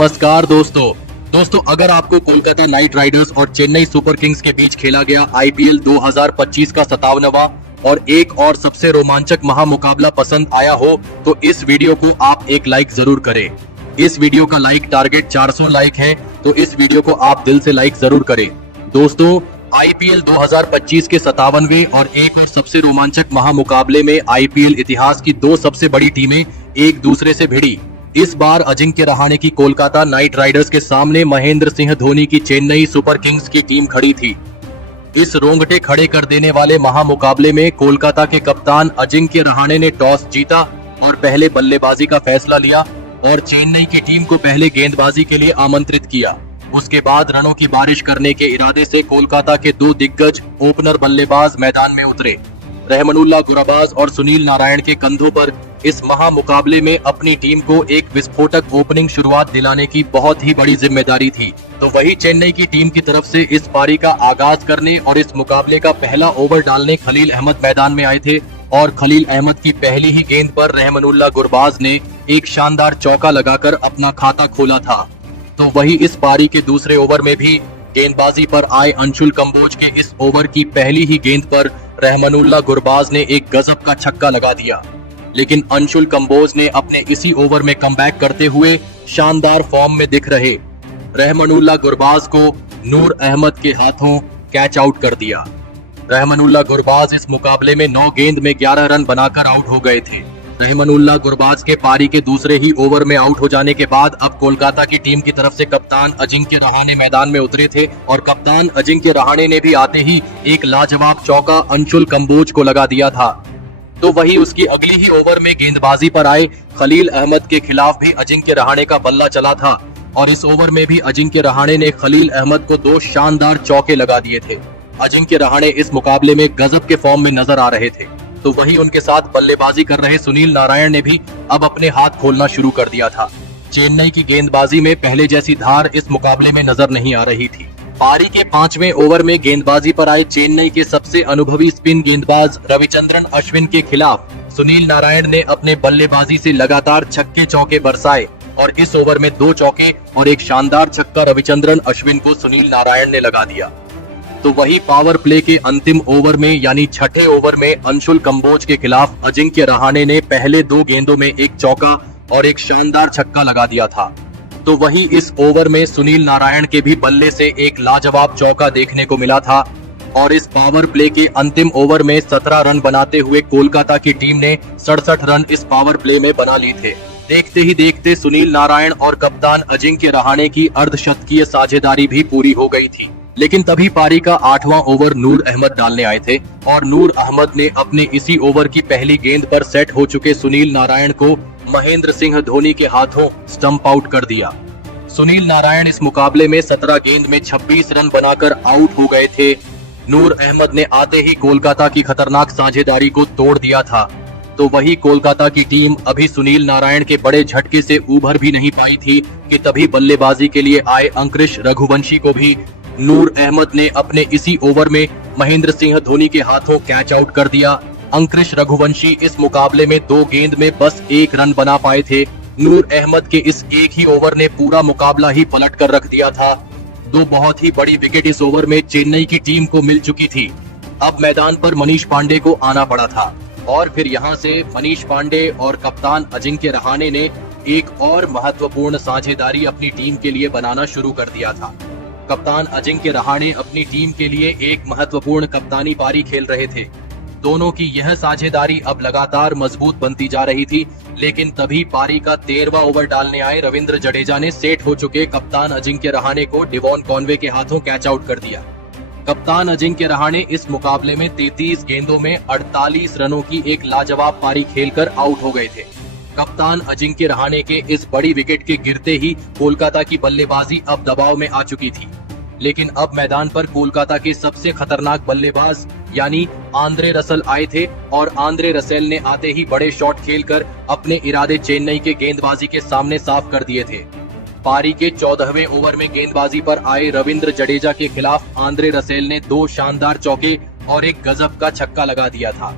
नमस्कार दोस्तों अगर आपको कोलकाता नाइट राइडर्स और चेन्नई सुपर किंग्स के बीच खेला गया आईपीएल 2025 का 57वां और एक और सबसे रोमांचक महामुकाबला पसंद आया हो तो इस वीडियो को आप एक लाइक जरूर करें। इस वीडियो का लाइक टारगेट 400 लाइक है, तो इस वीडियो को आप दिल से लाइक जरूर करें। दोस्तों, आईपीएल 2025 के 57वें और एक और सबसे रोमांचक महामुकाबले में आईपीएल इतिहास की दो सबसे बड़ी टीमें एक दूसरे से भिड़ी। इस बार अजिंक्य रहाणे की कोलकाता नाइट राइडर्स के सामने महेंद्र सिंह धोनी की चेन्नई सुपर किंग्स की टीम खड़ी थी। इस रोंगटे खड़े कर देने वाले महामुकाबले में कोलकाता के कप्तान अजिंक्य रहाणे ने टॉस जीता और पहले बल्लेबाजी का फैसला लिया और चेन्नई की टीम को पहले गेंदबाजी के लिए आमंत्रित किया। उसके बाद रनों की बारिश करने के इरादे से कोलकाता के दो दिग्गज ओपनर बल्लेबाज मैदान में उतरे। रहमानुल्लाह गुरबाज और सुनील नारायण के कंधों पर इस महामुकाबले में अपनी टीम को एक विस्फोटक ओपनिंग शुरुआत दिलाने की बहुत ही बड़ी जिम्मेदारी थी। तो वही चेन्नई की टीम की तरफ से इस पारी का आगाज करने और इस मुकाबले का पहला ओवर डालने खलील अहमद मैदान में आए थे और खलील अहमद की पहली ही गेंद पर रहमानुल्लाह गुरबाज ने एक शानदार चौका लगाकर अपना खाता खोला था। तो वही इस पारी के दूसरे ओवर में भी गेंदबाजी पर आए अंशुल कंबोज के इस ओवर की पहली ही गेंद पर रहमानुल्लाह गुरबाज ने एक गजब का छक्का लगा दिया, लेकिन अंशुल कंबोज ने अपने इसी ओवर में कमबैक करते हुए शानदार फॉर्म में दिख रहे रहमानुल्लाह गुरबाज को नूर अहमद के हाथों कैच आउट कर दिया। रहमानुल्लाह गुरबाज इस मुकाबले में 9 गेंद में 11 रन बनाकर आउट हो गए थे। रहमानुल्लाह गुरबाज के पारी के दूसरे ही ओवर में आउट हो जाने के बाद अब कोलकाता की टीम की तरफ से कप्तान अजिंक्य रहाणे मैदान में उतरे थे और कप्तान अजिंक्य रहाणे ने भी आते ही एक लाजवाब चौका अंशुल कंबोज को लगा दिया था। तो वही उसकी अगली ही ओवर में गेंदबाजी पर आए खलील अहमद के खिलाफ भी अजिंक्य रहाणे का बल्ला चला था और इस ओवर में भी अजिंक्य रहाणे ने खलील अहमद को 2 शानदार चौके लगा दिए थे। अजिंक्य रहाणे इस मुकाबले में गजब के फॉर्म में नजर आ रहे थे। तो वही उनके साथ बल्लेबाजी कर रहे सुनील नारायण ने भी अब अपने हाथ खोलना शुरू कर दिया था। चेन्नई की गेंदबाजी में पहले जैसी धार इस मुकाबले में नजर नहीं आ रही थी। पारी के 5वें ओवर में गेंदबाजी पर आए चेन्नई के सबसे अनुभवी स्पिन गेंदबाज रविचंद्रन अश्विन के खिलाफ सुनील नारायण ने अपने बल्लेबाजी से लगातार छक्के चौके बरसाए और इस ओवर में 2 चौके और एक शानदार छक्का रविचंद्रन अश्विन को सुनील नारायण ने लगा दिया। तो वही पावर प्ले के अंतिम ओवर में यानी 6ठे ओवर में अंशुल कंबोज के खिलाफ अजिंक्य रहाणे ने पहले 2 गेंदों में एक चौका और एक शानदार छक्का लगा दिया था। तो वही इस ओवर में सुनील नारायण के भी बल्ले से एक लाजवाब चौका देखने को मिला था और इस पावर प्ले के अंतिम ओवर में 17 रन बनाते हुए कोलकाता की टीम ने 67 रन इस पावर प्ले में बना लिए थे। देखते ही देखते सुनील नारायण और कप्तान अजिंक्य रहाणे की अर्धशतकीय साझेदारी भी पूरी हो गई थी। लेकिन तभी पारी का 8वां ओवर नूर अहमद डालने आए थे और नूर अहमद ने अपने इसी ओवर की पहली गेंद पर सेट हो चुके सुनील नारायण को महेंद्र सिंह धोनी के हाथों स्टंप आउट कर दिया। सुनील नारायण इस मुकाबले में 17 गेंद में 26 रन बनाकर आउट हो गए थे। नूर अहमद ने आते ही कोलकाता की खतरनाक साझेदारी को तोड़ दिया था। तो वही कोलकाता की टीम अभी सुनील नारायण के बड़े झटके से उभर भी नहीं पाई थी कि तभी बल्लेबाजी के लिए आए अंकृश रघुवंशी को भी नूर अहमद ने अपने इसी ओवर में महेंद्र सिंह धोनी के हाथों कैच आउट कर दिया। अंकृश रघुवंशी इस मुकाबले में 2 गेंद में बस 1 रन बना पाए थे। नूर अहमद के इस एक ही ओवर ने पूरा मुकाबला ही पलट कर रख दिया था। 2 बहुत ही बड़ी विकेट इस ओवर में चेन्नई की टीम को मिल चुकी थी। अब मैदान पर मनीष पांडे को आना पड़ा था और फिर यहां से मनीष पांडे और कप्तान अजिंक्य रहाणे ने एक और महत्वपूर्ण साझेदारी अपनी टीम के लिए बनाना शुरू कर दिया था। कप्तान अजिंक्य रहाणे अपनी टीम के लिए एक महत्वपूर्ण कप्तानी पारी खेल रहे थे। दोनों की यह साझेदारी अब लगातार मजबूत बनती जा रही थी, लेकिन तभी पारी का 13वां ओवर डालने आए रविंद्र जडेजा ने सेट हो चुके कप्तान अजिंक्य रहाणे को डिवॉन कॉनवे के हाथों कैच आउट कर दिया। कप्तान अजिंक्य रहाणे इस मुकाबले में 33 गेंदों में 48 रनों की एक लाजवाब पारी खेलकर आउट हो गए थे। कप्तान अजिंक्य रहाणे के इस बड़ी विकेट के गिरते ही कोलकाता की बल्लेबाजी अब दबाव में आ चुकी थी, लेकिन अब मैदान पर कोलकाता के सबसे खतरनाक बल्लेबाज यानी आंद्रे रसल आए थे और आंद्रे रसेल ने आते ही बड़े शॉट खेलकर अपने इरादे चेन्नई के गेंदबाजी के सामने साफ कर दिए थे। पारी के 14वें ओवर में गेंदबाजी पर आए रविंद्र जडेजा के खिलाफ आंद्रे रसेल ने 2 शानदार चौके और एक गजब का छक्का लगा दिया था।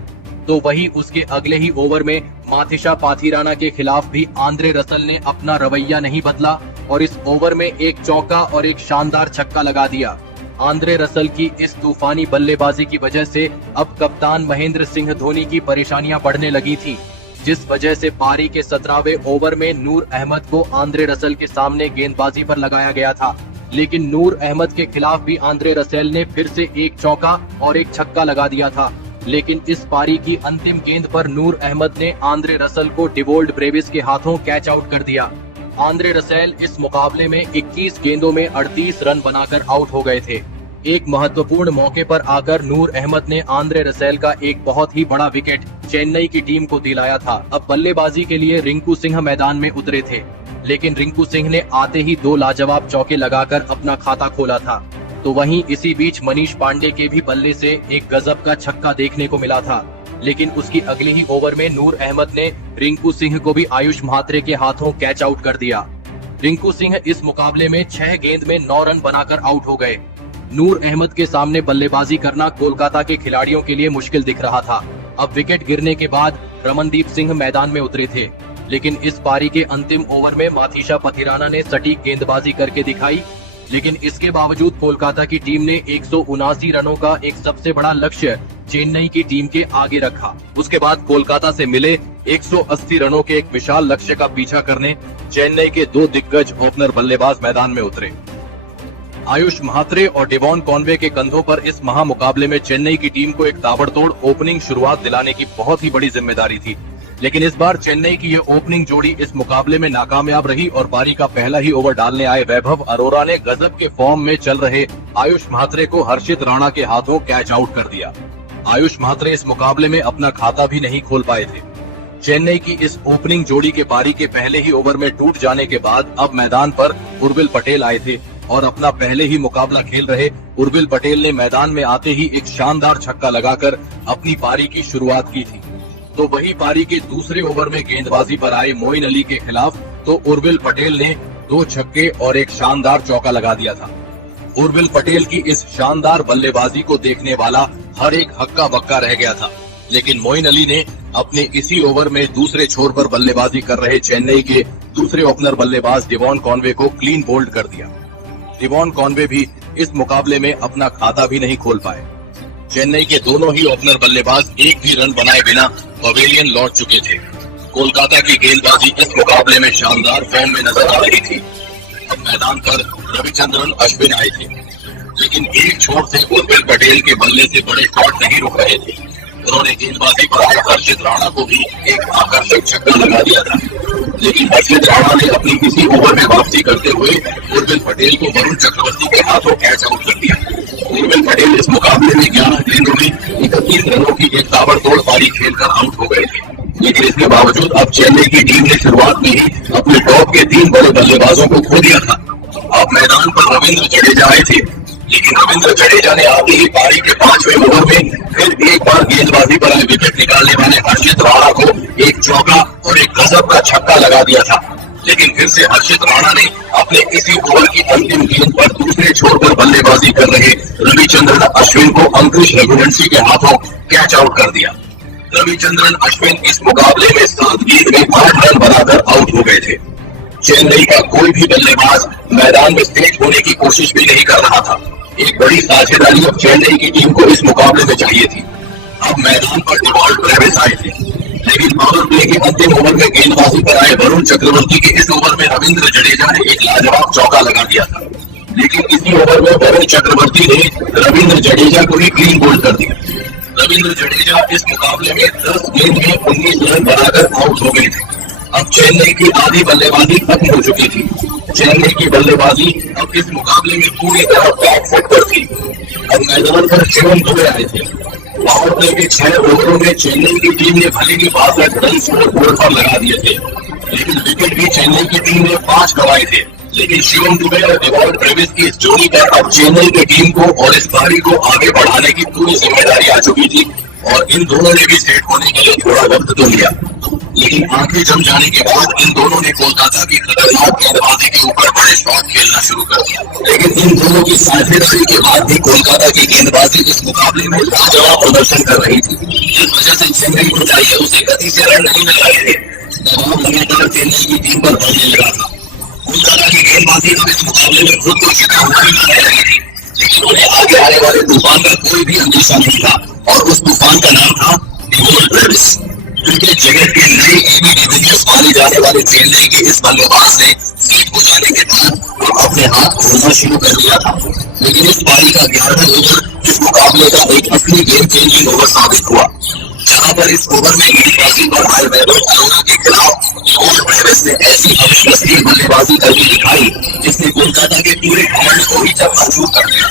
तो वही उसके अगले ही ओवर में माथिशा पाथिराना के खिलाफ भी आंद्रे रसल ने अपना रवैया नहीं बदला और इस ओवर में एक चौका और एक शानदार छक्का लगा दिया। आंद्रे रसल की इस तूफानी बल्लेबाजी की वजह से अब कप्तान महेंद्र सिंह धोनी की परेशानियां बढ़ने लगी थी, जिस वजह से पारी के 17वें ओवर में नूर अहमद को आंद्रे रसल के सामने गेंदबाजी पर लगाया गया था। लेकिन नूर अहमद के खिलाफ भी आंद्रे रसेल ने फिर से एक चौका और एक छक्का लगा दिया था। लेकिन इस पारी की अंतिम गेंद पर नूर अहमद ने आंद्रे रसल को डिवोल्ड ब्रेविस के हाथों कैच आउट कर दिया। आंद्रे रसेल इस मुकाबले में 21 गेंदों में 38 रन बनाकर आउट हो गए थे। एक महत्वपूर्ण मौके पर आकर नूर अहमद ने आंद्रे रसेल का एक बहुत ही बड़ा विकेट चेन्नई की टीम को दिलाया था। अब बल्लेबाजी के लिए रिंकू सिंह मैदान में उतरे थे, लेकिन रिंकू सिंह ने आते ही 2 लाजवाब चौके लगाकर अपना खाता खोला था। तो वहीं इसी बीच मनीष पांडे के भी बल्ले से एक गजब का छक्का देखने को मिला था, लेकिन उसकी अगली ही ओवर में नूर अहमद ने रिंकू सिंह को भी आयुष म्हात्रे के हाथों कैच आउट कर दिया। रिंकू सिंह इस मुकाबले में 6 गेंद में 9 रन बनाकर आउट हो गए। नूर अहमद के सामने बल्लेबाजी करना कोलकाता के खिलाड़ियों के लिए मुश्किल दिख रहा था। अब विकेट गिरने के बाद रमनदीप सिंह मैदान में उतरे थे, लेकिन इस पारी के अंतिम ओवर में माथीशा पथिराना ने सटीक गेंदबाजी करके दिखाई। लेकिन इसके बावजूद कोलकाता की टीम ने 179 रनों का एक सबसे बड़ा लक्ष्य चेन्नई की टीम के आगे रखा। उसके बाद कोलकाता से मिले 180 रनों के एक विशाल लक्ष्य का पीछा करने चेन्नई के 2 दिग्गज ओपनर बल्लेबाज मैदान में उतरे। आयुष म्हात्रे और डेवॉन कॉनवे के कंधों पर इस महामुकाबले में चेन्नई की टीम को एक ताबड़तोड़ ओपनिंग शुरुआत दिलाने की बहुत ही बड़ी जिम्मेदारी थी। लेकिन इस बार चेन्नई की यह ओपनिंग जोड़ी इस मुकाबले में नाकामयाब रही और पारी का पहला ही ओवर डालने आए वैभव अरोरा ने गजब के फॉर्म में चल रहे आयुष म्हात्रे को हर्षित राणा के हाथों कैच आउट कर दिया। आयुष म्हात्रे इस मुकाबले में अपना खाता भी नहीं खोल पाए थे। चेन्नई की इस ओपनिंग जोड़ी के पारी के पहले ही ओवर में टूट जाने के बाद अब मैदान पर उर्विल पटेल आए थे और अपना पहले ही मुकाबला खेल रहे उर्विल पटेल ने मैदान में आते ही एक शानदार छक्का लगाकर अपनी पारी की शुरुआत की थी। तो वही पारी के दूसरे ओवर में गेंदबाजी पर आए मोइन अली के खिलाफ तो उर्विल पटेल ने 2 छक्के और एक शानदार चौका लगा दिया था। उर्विल पटेल की इस शानदार बल्लेबाजी को देखने वाला हर एक हक्का बक्का रह गया था, लेकिन मोइन अली ने अपने इसी ओवर में दूसरे छोर पर बल्लेबाजी कर रहे चेन्नई के दूसरे ओपनर बल्लेबाज डेवॉन कॉनवे को क्लीन बोल्ड कर दिया। डेवॉन कॉनवे भी इस मुकाबले में अपना खाता भी नहीं खोल पाए। चेन्नई के दोनों ही ओपनर बल्लेबाज एक भी रन बनाए बिना पवेलियन लौट चुके थे। कोलकाता की गेंदबाजी इस मुकाबले में शानदार फॉर्म में नजर आ रही थी। अब मैदान पर रविचंद्रन अश्विन आए थे, लेकिन एक छोर से उर्विल पटेल के बल्ले से बड़े शॉट नहीं रुक रहे थे। उन्होंने गेंदबाजी पर आए हर्षित राणा को भी एक आकर्षक छक्का लगा दिया था, लेकिन हर्षित राणा ने अपनी इसी ओवर में वापसी करते हुए उर्विल पटेल को वरुण चक्रवर्ती के हाथों कैच आउट कर दिया। उर्विल पटेल इस मुकाबले में 11 गेंदों में 31 रनों की एक ताबड़तोड़ पारी खेलकर आउट हो गए थे, लेकिन इसके बावजूद अब चेन्नई की टीम ने शुरुआत में ही अपने टॉप के 3 बड़े बल्लेबाजों को खो दिया था। अब मैदान पर रविंद्र जडेजा आए थे, लेकिन रविंद्र जडेजा ने आते ही पारी के 5वें ओवर में फिर एक बार गेंदबाजी पर आए विकेट निकालने वाले हर्षित राणा को एक चौका और एक गजब का छक्का लगा दिया था। लेकिन फिर से हर्षित राणा ने अपने इसी ओवर की अंतिम गेंद पर दूसरे छोर पर बल्लेबाजी कर रहे रविचंद्रन अश्विन को अंकुश रघुवंशी के हाथों कैच आउट कर दिया। रविचंद्रन अश्विन इस मुकाबले में 7 गेंद में 8 रन बनाकर आउट हो गए थे। चेन्नई का कोई भी बल्लेबाज मैदान में स्टेज होने की कोशिश भी नहीं कर रहा था। एक बड़ी साझेदारी अब चेन्नई की टीम को इस मुकाबले में चाहिए थी। अब मैदान पर डिवॉल्ड ब्रेविस आए थे, लेकिन पावर प्ले के अंतिम ओवर में गेंदबाजी पर आए वरुण चक्रवर्ती के इस ओवर में रविंद्र जडेजा ने एक लाजवाब चौका लगा दिया था, लेकिन इसी ओवर में वरुण चक्रवर्ती ने रविंद्र जडेजा को ही क्लीन बोल्ड कर दिया। रविंद्र जडेजा इस मुकाबले में 10 गेंद में 19 रन बनाकर आउट हो गए थे। अब चेन्नई की आधी बल्लेबाजी खत्म हो चुकी थी। चेन्नई की बल्लेबाजी अब इस मुकाबले में पूरी तरह बैक फुट पर थी। अब मैदान पर शिवम दुबे आए थे। पावर प्ले के 6 ओवरों में चेन्नई की टीम ने भले ही 62 रन स्कोर बोर्ड पर लगा दिए थे, लेकिन विकेट भी चेन्नई की टीम ने 5 गंवाए थे। लेकिन शिवम दुबे और डिवॉल्ड ब्रेविस की इस जोड़ी पर अब चेन्नई की टीम को और इस पारी को आगे बढ़ाने की पूरी जिम्मेदारी आ चुकी थी और इन दोनों ने भी सेट होने के लिए थोड़ा वक्त तो लिया, लेकिन आंखें जम जाने के बाद इन दोनों ने कोलकाता की खतरनाक गेंदबाजी के ऊपर बड़े शॉट खेलना शुरू कर दिया। लेकिन इन दोनों की साझेदारी के बाद भी कोलकाता की गेंदबाजी इस मुकाबले में लाजवाब प्रदर्शन कर रही थी। इस वजह से चेन्नई को चाहिए उसे गति से रन नहीं मिल रहे थे। दबाव लगातार चेन्नई की टीम पर बढ़ने लगा था। कोलकाता की गेंदबाजी अब इस मुकाबले में खुद को जीता हुआ ही नजर आई थी, लेकिन उन्हें आगे आने वाले तूफान का कोई भी अंदेशा नहीं था, और उस तूफान का नाम था डिवोल ब्रेविस। क्रिकेट जगत के नए एबी डिविलियर्स माने जाने वाले चेन्नई के इस बल्लेबाज ने सेट हो जाने के बाद अपने हाथ खोलना शुरू कर दिया था, लेकिन इस पारी का 11वां ओवर इस मुकाबले का एक असली गेम चेंजिंग ओवर साबित हुआ, जहां पर इस ओवर में गेंदबाजी पर आए वैभव अरोड़ा के खिलाफ डिवोल ब्रेविस ने ऐसी अविश्वसनीय बल्लेबाजी करके दिखाई जिसने कोलकाता के पूरे घमंड को ही चकनाचूर कर दिया।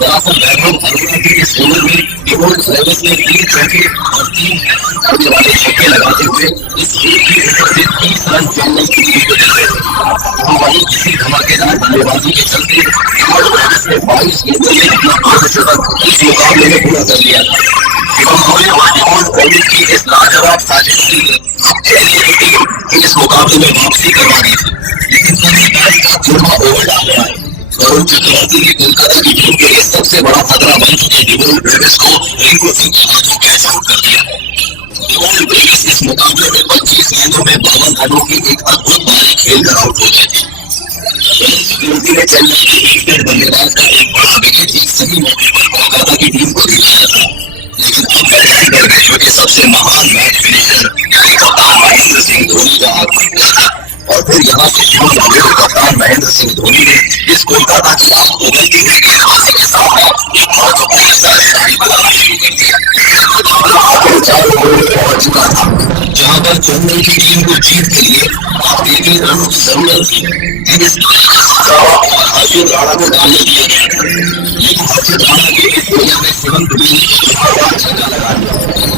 दरअसल वैभव अरोड़ा के इस ओवर में डिवोल ब्रेविस ने 3 चौके और 3 करने वाले छक्के लगाते हुए इस एक ही ओवर से 30 रन चेन्नई की टीम को दिलवाए थे। तो वहीं किसी धमाकेदार बल्लेबाजी के चलते डिवोल ब्रेविस ने 22 गेंदों में अपना अर्धशतक इस मुकाबले में पूरा कर लिया था। की इस लाजवाब साजिश ने चेन्नई की टीम इस मुकाबले में वापसी करवा दी थी, लेकिन सभी पारी का 16वां ओवर डालने आए वरुण चक्रवर्ती ने कोलकाता की टीम के इस सबसे बड़ा खतरा बन चुके डिवोल ब्रेविस को रिंकू सिंह के हाथों कैच आउट कर दिया। डिवोल ब्रेविस इस मुकाबले में 25 गेंदों में 52 रनों की एक अद्भुत पारी खेलकर आउट हो गए थे। ने चेन्नई के एक बल्लेबाज का एक बड़ा विकेट एक सही मौके पर कोलकाता की टीम को दिलाया था, लेकिन अब लेजेंडर विश्व के सबसे महान मैच फिनिशर यानी कप्तान महेंद्र सिंह धोनी का आगमन हुआ था, और फिर यहाँ से शुरू हुए कप्तान महेंद्र सिंह धोनी ने इस कोलकाता की आंख उगलती हुई गेंदबाजी के सामने एक महत्वपूर्ण साझेदारी बनाना शुरू कर दिया। आखिर 4 ओवर में पहुंच चुका था, जहाँ पर चेन्नई की टीम को जीत के लिए अब 33 रनों की जरूरत थी। इस हर्षित राणा को डालने दिया गया, लेकिन हर्षित राणा के इस दुनिया में शिवम दुबे ने छक्का लगा दिया,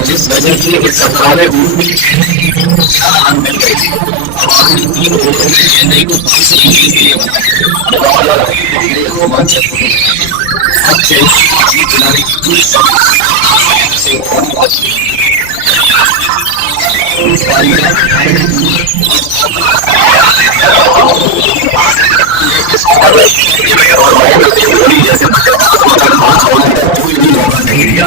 जिस वजह से इस 17वें ओवर में चेन्नई की टीम को 11 रन मिल गए थे। अब आखिरी 3 ओवर में चेन्नई को 22 रन के लिए बनाया। अब चेन्नई को जीत दिलाने की पूरी जैसे कोई भी मौका नहीं दिया।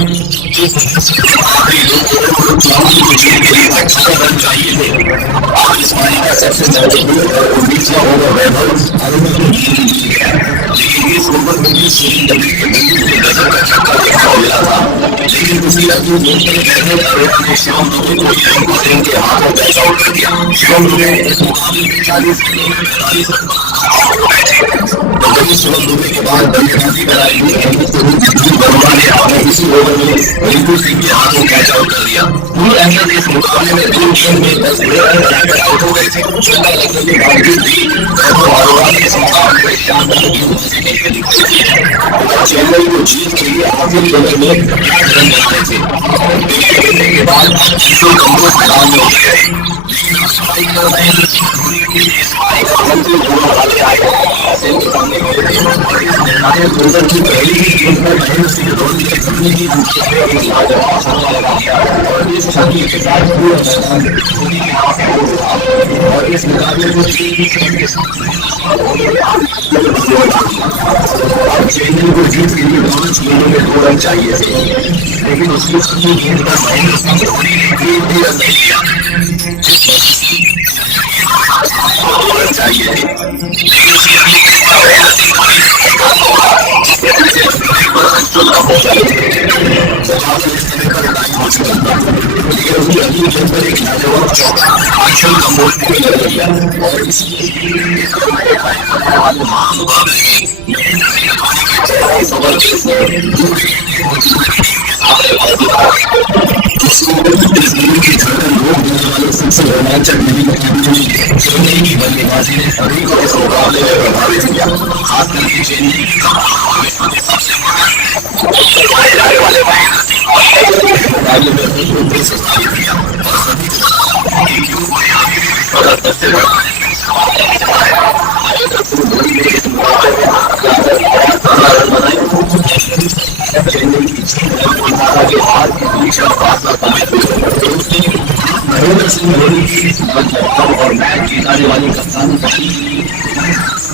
रन चाहिए थे, और इस पारी का सबसे महत्वपूर्ण और 19वां ओवर वैभव अरोड़ा को जीत गया, लेकिन इस ओवर में भी सुनील गजब का छक्का देखने को मिला था, लेकिन उसी लगी वैभव अरोड़ा ने शिवम दुबे को रिंकू सिंह के हाथों कैच आउट कर दिया। शिवम दुबे इस मुकाबले में 40 गेंदों में 45 रन तो वही शिवम दुबे के बाद बल्लेबाजी कराई हुई वर्मा ने अपने इसी ओवर में रिंकू सिंह के हाथों कैच आउट कर दिया। पूरी अहमियत इस मुकाबले में 2 गेंद में 10 रन बनाकर आउट हो गए थे। चौका लगने के बावजूद भी वैभव अरोड़ा ने इस मुकाबले में शानदार गेंदबाजी करके दिखाई है। चेन्नई को जीत के लिए आखिरी ओवर में 8 रन बनाने थे। विकेट गिरने के बाद अब किशोर कम्बोज मैदान में उतर गए, लेकिन अब स्ट्राइकर महेंद्र सिंह धोनी के इस पारी का अंतिम ओवर डाले आए। निर्णायक ओवर की पहली ही गेंद पर महेंद्र सिंह धोनी ने धोनी की लाजवाब छक्का लगा दिया, और इस छक्के के साथ पूरा मैदान धोनी के नाम से हो गया, और इस मुकाबले को 3 रन के साथ चेन्नई को जीत के लिए 5 गेंदों में 2 रन चाहिए थे, लेकिन उसकी छठी गेंद पर महेंद्र सिंह धोनी ने एक भी रन नहीं लिया, जिस वजह से 2 रन चाहिए थे, लेकिन उसकी अगली गेंद पर महेंद्र सिंह धोनी ने जिसके वजह से अंशुल कम्बोज आए थे। इस तरह का लड़ाई हो चुका था, लेकिन उसकी अगली गेंद पर एक लाजवाब चौका अंशुल कम्बोज को लग गया, और इसी सबसे रोमांचक चेन्नई की बल्लेबाजी ने सभी को इस मुकाबले में प्रभावित किया, खासकर के चेन्नई विश्व के सबसे जाने वाले मुकाबले में साबित किया, और सभी चेन्नई की के हार के बीच का फासला महेंद्र सिंह धोनी की और मैच जीताने वाली कप्तानी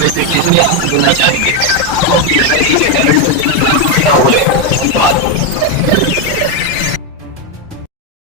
से कितने देना चाहेंगे?